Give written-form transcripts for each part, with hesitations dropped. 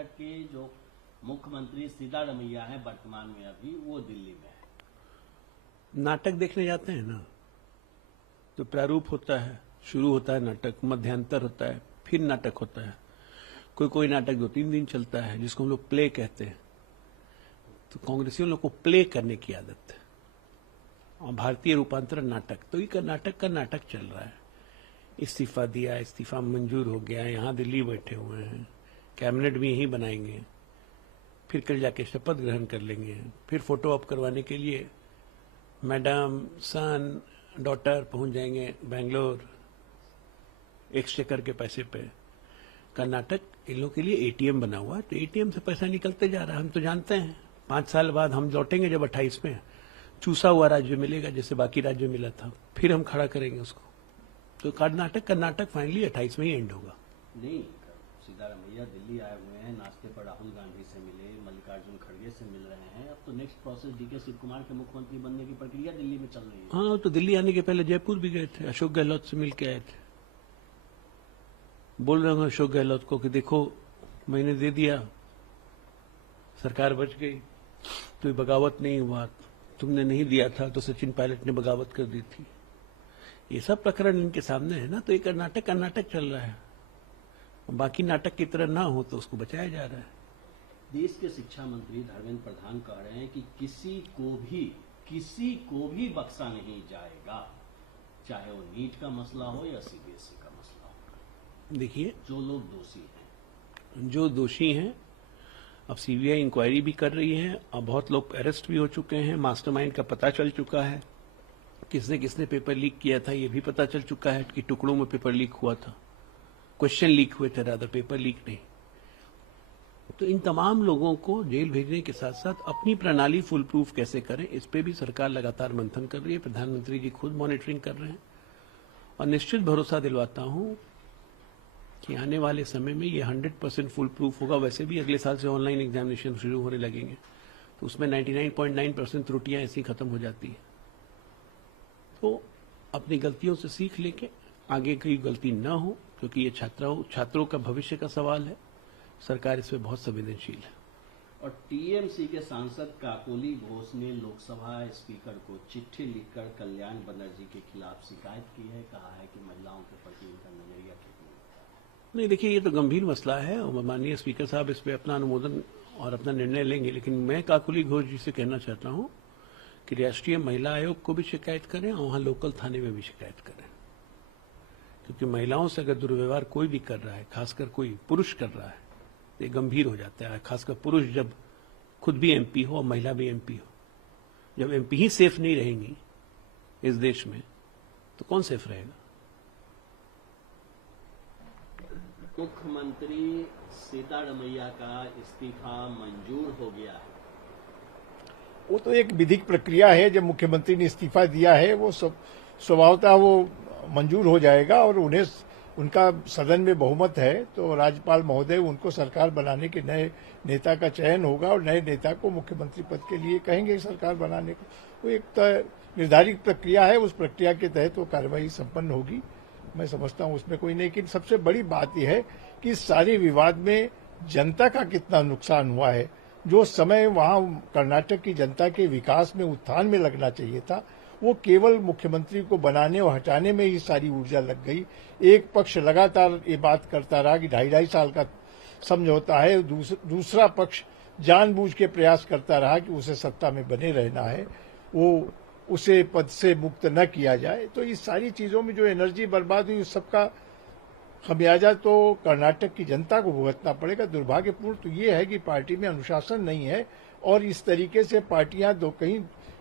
कर्नाटक के जो मुख्यमंत्री सिद्धारमैया हैं वर्तमान में अभी, वो दिल्ली में है। नाटक देखने जाते हैं ना, तो प्रारूप होता है, शुरू होता है नाटक, मध्यांतर होता है, फिर नाटक होता है। कोई नाटक 2-3 दिन चलता है, जिसको हम लोग प्ले कहते हैं। तो कांग्रेसियों लोग को प्ले करने की आदत है, और भारतीय रूपांतरण नाटक, तो ये कर्नाटक का नाटक चल रहा है। इस्तीफा दिया, इस्तीफा मंजूर हो गया, यहाँ दिल्ली बैठे हुए हैं, कैबिनेट भी यहीं बनाएंगे, फिर कल जाके शपथ ग्रहण कर लेंगे, फिर फोटो ऑप करवाने के लिए मैडम, सन, डॉटर पहुंच जाएंगे बेंगलोर एक्सचेकर के पैसे पे। कर्नाटक इन लोगों के लिए एटीएम बना हुआ है, तो एटीएम से पैसा निकलते जा रहा है। हम तो जानते हैं 5 साल बाद हम लौटेंगे जब 28 में चूसा हुआ राज्य मिलेगा, जैसे बाकी राज्य मिला था, फिर हम खड़ा करेंगे उसको। तो कर्नाटक फाइनली 28 में ही एंड होगा। नहीं, सिद्धारमैया दिल्ली आए हुए हैं, नाश्ते पर राहुल गांधी से मिले, मल्लिकार्जुन खड़गे से मिल रहे हैं। अब तो next process DK Shivakumar के मुख्यमंत्री बनने की प्रक्रिया दिल्ली में चल रही है। हाँ, तो दिल्ली आने के पहले जयपुर भी गए थे, अशोक गहलोत से मिल के आए थे। बोल रहे हूँ अशोक गहलोत को कि देखो मैंने दे दिया, सरकार बच गई, कोई बगावत नहीं हुआ, तुमने नहीं दिया था तो सचिन पायलट ने बगावत कर दी थी। ये सब प्रकरण इनके सामने है ना, तो ये कर्नाटक चल रहा है। बाकी नाटक की तरह ना हो तो उसको बचाया जा रहा है। देश के शिक्षा मंत्री धर्मेंद्र प्रधान कह रहे हैं कि किसी को भी बख्शा नहीं जाएगा, चाहे वो नीट का मसला हो या सीबीएसई का मसला हो। देखिए, जो दोषी हैं अब सीबीआई इंक्वायरी भी कर रही है, अब बहुत लोग अरेस्ट भी हो चुके हैं, मास्टरमाइंड का पता चल चुका है, किसने किसने पेपर लीक किया था ये भी पता चल चुका है कि टुकड़ों में पेपर लीक हुआ था, क्वेश्चन लीक हुए थे, रादर पेपर लीक नहीं। तो इन तमाम लोगों को जेल भेजने के साथ साथ अपनी प्रणाली फुल प्रूफ कैसे करें, इस पे भी सरकार लगातार मंथन कर रही है। प्रधानमंत्री जी खुद मॉनिटरिंग कर रहे हैं, और निश्चित भरोसा दिलवाता हूं कि आने वाले समय में ये 100% फुल प्रूफ होगा। वैसे भी अगले साल से ऑनलाइन एग्जामिनेशन शुरू होने लगेंगे, तो उसमें 99.9% त्रुटियां ऐसी खत्म हो जाती है। तो अपनी गलतियों से सीख लेके आगे कोई गलती न हो, क्योंकि ये छात्रों का भविष्य का सवाल है। सरकार इस पे बहुत संवेदनशील है। और टीएमसी के सांसद काकोली घोष ने लोकसभा स्पीकर को चिट्ठी लिखकर कल्याण बनर्जी के खिलाफ शिकायत की है, कहा है कि महिलाओं के प्रति उनका नजरिया ठीक नहीं। देखिए, ये तो गंभीर मसला है, और माननीय स्पीकर साहब इस पे अपना अनुमोदन और अपना निर्णय लेंगे। लेकिन मैं काकोली घोष जी से कहना चाहता हूं कि राष्ट्रीय महिला आयोग को भी शिकायत करें, और वहां लोकल थाने में भी शिकायत करें, क्योंकि महिलाओं से अगर दुर्व्यवहार कोई भी कर रहा है, खासकर कोई पुरुष कर रहा है, तो ये गंभीर हो जाता है। खासकर पुरुष जब खुद भी एमपी हो और महिला भी एमपी हो, जब एमपी ही सेफ नहीं रहेंगी इस देश में, तो कौन सेफ रहेगा? मुख्यमंत्री सिद्धारमैया का इस्तीफा मंजूर हो गया है। वो तो एक विधिक प्रक्रिया है, जब मुख्यमंत्री ने इस्तीफा दिया है वो स्वभावतः वो मंजूर हो जाएगा, और उन्हें उनका सदन में बहुमत है, तो राज्यपाल महोदय उनको सरकार बनाने के नए नेता का चयन होगा, और नए नेता को मुख्यमंत्री पद के लिए कहेंगे सरकार बनाने को। वो एक निर्धारित प्रक्रिया है, उस प्रक्रिया के तहत वो कार्रवाई संपन्न होगी। मैं समझता हूं उसमें कोई नहीं। लेकिन सबसे बड़ी बात यह है कि इस सारे विवाद में जनता का कितना नुकसान हुआ है। जो समय वहां कर्नाटक की जनता के विकास में, उत्थान में लगना चाहिए था, वो केवल मुख्यमंत्री को बनाने और हटाने में ही सारी ऊर्जा लग गई। एक पक्ष लगातार ये बात करता रहा कि 2.5 साल का समझौता है, दूसरा पक्ष जानबूझ के प्रयास करता रहा कि उसे सत्ता में बने रहना है, वो उसे पद से मुक्त न किया जाए। तो इस सारी चीजों में जो एनर्जी बर्बाद हुई, उस सबका खमियाजा तो कर्नाटक की जनता को भुगतना पड़ेगा। दुर्भाग्यपूर्ण तो ये है कि पार्टी में अनुशासन नहीं है, और इस तरीके से पार्टियां दो कहीं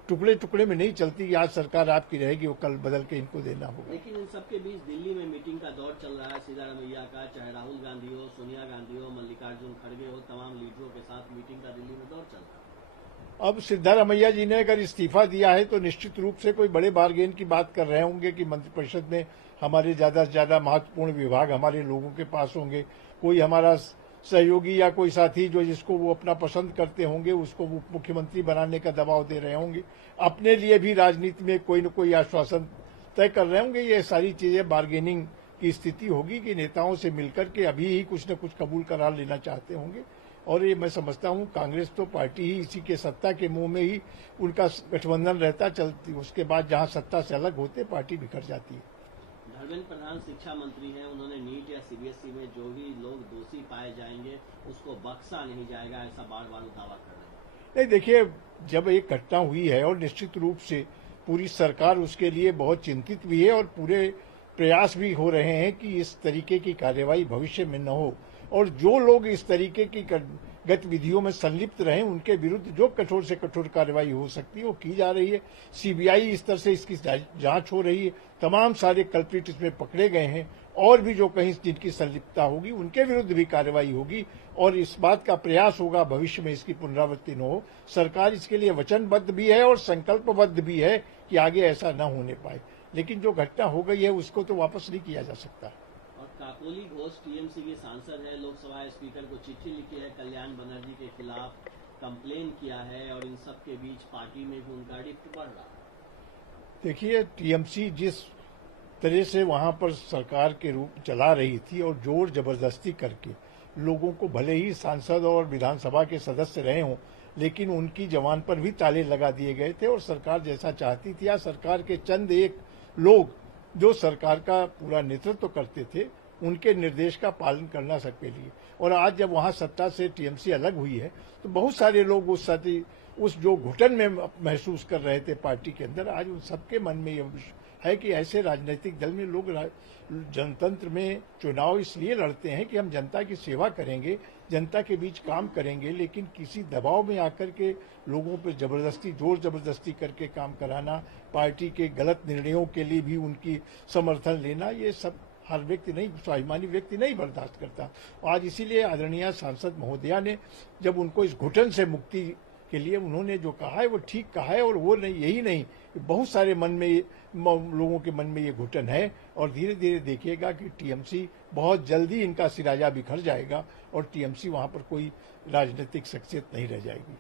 टुकड़े टुकड़े में नहीं चलती कि आज सरकार आपकी रहेगी, वो कल बदल के इनको देना होगा। लेकिन इन सबके बीच दिल्ली में मीटिंग का दौर चल रहा है सिद्धारमैया का, चाहे राहुल गांधी हो, सोनिया गांधी हो, मल्लिकार्जुन खड़गे हो, तमाम लीडरों के साथ मीटिंग का दिल्ली में दौर चल रहा है। अब सिद्धारमैया जी ने अगर इस्तीफा दिया है तो निश्चित रूप से कोई बड़े बार्गेन की बात कर रहे होंगे कि मंत्रिपरिषद में हमारे ज्यादा से ज्यादा महत्वपूर्ण विभाग हमारे लोगों के पास होंगे, कोई हमारा सहयोगी या कोई साथी जो जिसको वो अपना पसंद करते होंगे उसको वो मुख्यमंत्री बनाने का दबाव दे रहे होंगे, अपने लिए भी राजनीति में कोई न कोई आश्वासन तय कर रहे होंगे। ये सारी चीजें बार्गेनिंग की स्थिति होगी कि नेताओं से मिलकर के अभी ही कुछ न कुछ कबूल करा लेना चाहते होंगे। और ये मैं समझता हूँ कांग्रेस तो पार्टी ही इसी के सत्ता के मुंह में ही उनका गठबंधन रहता चलती, उसके बाद जहाँ सत्ता से अलग होते पार्टी बिखर जाती है। धर्मेंद्र प्रधान शिक्षा मंत्री हैं, उन्होंने नीट या सीबीएसई में जो भी लोग दोषी पाए जाएंगे उसको बख्शा नहीं जाएगा, ऐसा बार बार दावा कर रहे हैं। नहीं, देखिए, जब एक घटना हुई है और निश्चित रूप से पूरी सरकार उसके लिए बहुत चिंतित भी है और पूरे प्रयास भी हो रहे हैं कि इस तरीके की कार्रवाई भविष्य में न हो, और जो लोग इस तरीके की गतिविधियों में संलिप्त रहे उनके विरुद्ध जो कठोर से कठोर कार्रवाई हो सकती है वो की जा रही है। सीबीआई स्तर से इसकी जांच हो रही है, तमाम सारे कल्प्रिट इसमें पकड़े गए हैं, और भी जो कहीं जिनकी संलिप्तता होगी उनके विरुद्ध भी कार्रवाई होगी, और इस बात का प्रयास होगा भविष्य में इसकी पुनरावृत्ति न हो। सरकार इसके लिए वचनबद्ध भी है और संकल्पबद्ध भी है कि आगे ऐसा न होने पाए, लेकिन जो घटना हो गई है उसको तो वापस नहीं किया जा सकता। और काकोली घोष टीएमसी के सांसद है, लोकसभा स्पीकर को चिट्ठी लिखी है, कल्याण बनर्जी के खिलाफ कंप्लेन किया है, और इन सब के बीच पार्टी में भी उनका डिप्ट बढ़ रहा है। देखिए, टीएमसी जिस तरह से वहां पर सरकार के रूप चला रही थी और जोर जबरदस्ती करके लोगों को, भले ही सांसद और विधानसभा के सदस्य रहे हों, लेकिन उनकी जवान पर भी ताले लगा दिए गए थे, और सरकार जैसा चाहती थी या सरकार के चंद एक लोग जो सरकार का पूरा नेतृत्व करते थे उनके निर्देश का पालन करना सबके लिए। और आज जब वहां सत्ता से टीएमसी अलग हुई है तो बहुत सारे लोग उस जो घुटन में महसूस कर रहे थे पार्टी के अंदर, आज उन सबके मन में यह है कि ऐसे राजनीतिक दल में लोग जनतंत्र में चुनाव इसलिए लड़ते हैं कि हम जनता की सेवा करेंगे, जनता के बीच काम करेंगे, लेकिन किसी दबाव में आकर के लोगों पर जबरदस्ती, जोर जबरदस्ती करके काम कराना, पार्टी के गलत निर्णयों के लिए भी उनकी समर्थन लेना, ये सब हर व्यक्ति नहीं, स्वाभिमानी व्यक्ति नहीं बर्दाश्त करता। आज इसीलिए आदरणीय सांसद महोदया ने जब उनको इस घुटन से मुक्ति के लिए उन्होंने जो कहा है वो ठीक कहा है, और वो नहीं, यही नहीं, बहुत सारे लोगों के मन में ये घुटन है, और धीरे धीरे देखिएगा कि टीएमसी बहुत जल्दी इनका सिराजा बिखर जाएगा और टीएमसी वहां पर कोई राजनीतिक शख्सियत नहीं रह जाएगी।